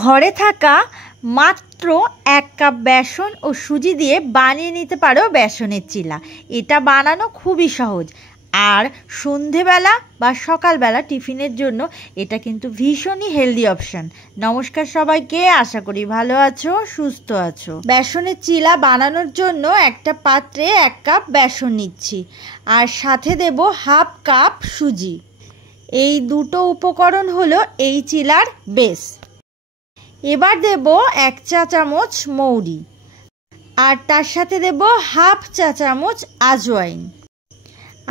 ঘরে থাকা মাত্র 1 কাপ বেসন ও সুজি দিয়ে বানিয়ে নিতে পারো বেসনের চিলা। এটা বানানো খুবই সহজ, আর সন্ধেবেলা বা সকালবেলা টিফিনের জন্য এটা কিন্তু ভীষণই হেলদি অপশন। নমস্কার সবাইকে, আশা করি ভালো আছো, সুস্থ আছো। বেসনের চিলা বানানোর জন্য একটা পাত্রে 1 কাপ বেসন নিচ্ছি, আর সাথে দেব 1/2 কাপ সুজি। এই দুটো উপকরণ হলো এই চিলার বেস। এবার দেব 1 চা চামচ মৌরি, আর তার সাথে দেব 1/2 চা চামচ আজওয়াইন,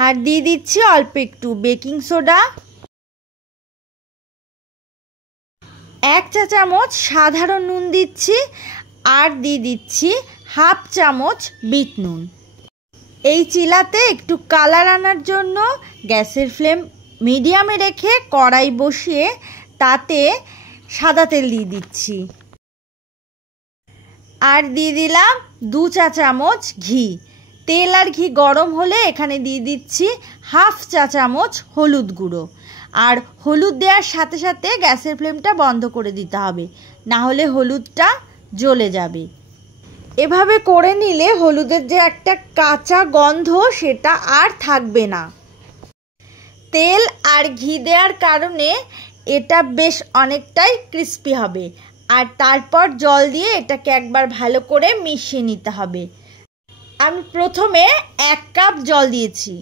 আর দিয়ে দিচ্ছি অল্প একটু বেকিং সোডা, 1 চা চামচ সাধারণ নুন দিচ্ছি, আর দিয়ে দিচ্ছি 1/2 চামচ বিট নুন। এই চিলাতে একটু কালার আনার জন্য গ্যাসের ফ্লেম মিডিয়ামে রেখে কড়াই বসিয়ে তাতে সাদা তেল দিয়ে দিচ্ছি, আর দিয়ে দিলাম 2 চা চামচ ঘি। তেল আর ঘি গরম হলে এখানে দিয়ে দিচ্ছি 1/2 চা চামচ হলুদ গুঁড়ো, আর হলুদ দেওয়ার সাথে সাথে গ্যাসের ফ্লেমটা বন্ধ করে দিতে হবে, না হলে হলুদটা জ্বলে যাবে। এভাবে করে নিলে হলুদের যে একটা কাঁচা গন্ধ সেটা আর থাকবে না। তেল আর ঘি দেওয়ার কারণে এটা বেশ অনেকটাই ক্রিস্পি হবে। আর তারপর জল দিয়ে এটাকে একবার ভালো করে মিশিয়ে নিতে হবে। আমি প্রথমে 1 কাপ জল দিয়েছি,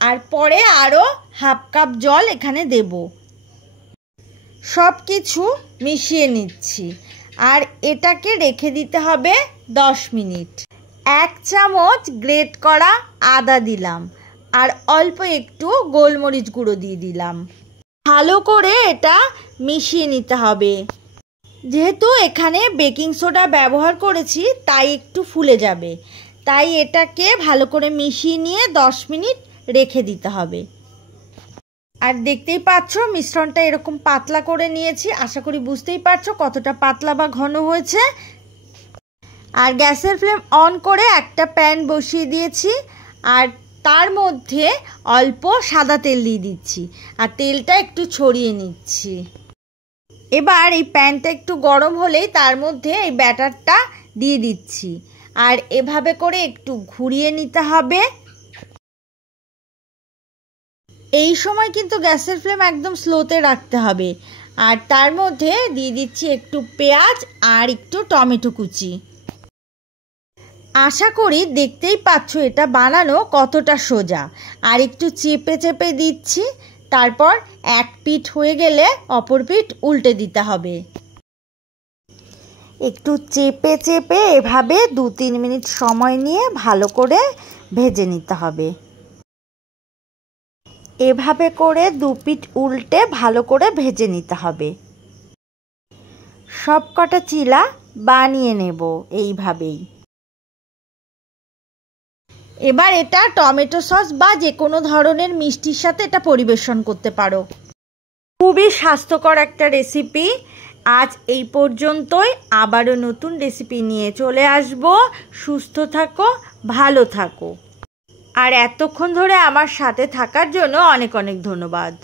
আর পরে আরও 1/2 কাপ জল এখানে দেব। সব কিছু মিশিয়ে নিচ্ছি, আর এটাকে রেখে দিতে হবে 10 মিনিট। 1 চামচ গ্রেট করা আদা দিলাম, আর অল্প একটু গোলমরিচ গুঁড়ো দিয়ে দিলাম। ভালো করে এটা মিশিয়ে নিতে হবে। যেহেতু এখানে বেকিং সোডা ব্যবহার করেছি তাই একটু ফুলে যাবে, তাই এটাকে ভালো করে মিশিয়ে নিয়ে 10 মিনিট রেখে দিতে হবে। আর দেখতেই পাচ্ছ মিশ্রণটা এরকম পাতলা করে নিয়েছি, আশা করি বুঝতেই পারছো কতটা পাতলা বা ঘন হয়েছে। আর গ্যাসের ফ্লেম অন করে একটা প্যান বসিয়ে দিয়েছি, আর তার মধ্যে অল্প সাদা তেল দিয়ে দিচ্ছি, আর তেলটা একটু ছড়িয়ে নিচ্ছি। এবার এই প্যানটা একটু গরম হলেই তার মধ্যে এই ব্যাটারটা দিয়ে দিচ্ছি, আর এভাবে করে একটু ঘুরিয়ে নিতে হবে। এই সময় কিন্তু গ্যাসের ফ্লেম একদম স্লোতে রাখতে হবে। আর তার মধ্যে দিয়ে দিচ্ছি একটু পেঁয়াজ আর একটু টমেটো কুচি। আশা করি দেখতেই পাচ্ছ এটা বানানো কতটা সোজা। আর একটু চেপে চেপে দিচ্ছি, তারপর এক পিঠ হয়ে গেলে অপর পিঠ উল্টে দিতে হবে। একটু চেপে চেপে এভাবে 2-3 মিনিট সময় নিয়ে ভালো করে ভেজে নিতে হবে। এভাবে করে 2 পিঠ উল্টে ভালো করে ভেজে নিতে হবে। সব কটা চিলা বানিয়ে নেব এইভাবেই। এবার এটা টমেটো সস বা যে কোনো ধরনের মিষ্টির সাথে এটা পরিবেশন করতে পারো। খুবই স্বাস্থ্যকর একটা রেসিপি। আজ এই পর্যন্তই, আবারও নতুন রেসিপি নিয়ে চলে আসব। সুস্থ থাকো, ভালো থাকো, আর এতক্ষণ ধরে আমার সাথে থাকার জন্য অনেক অনেক ধন্যবাদ।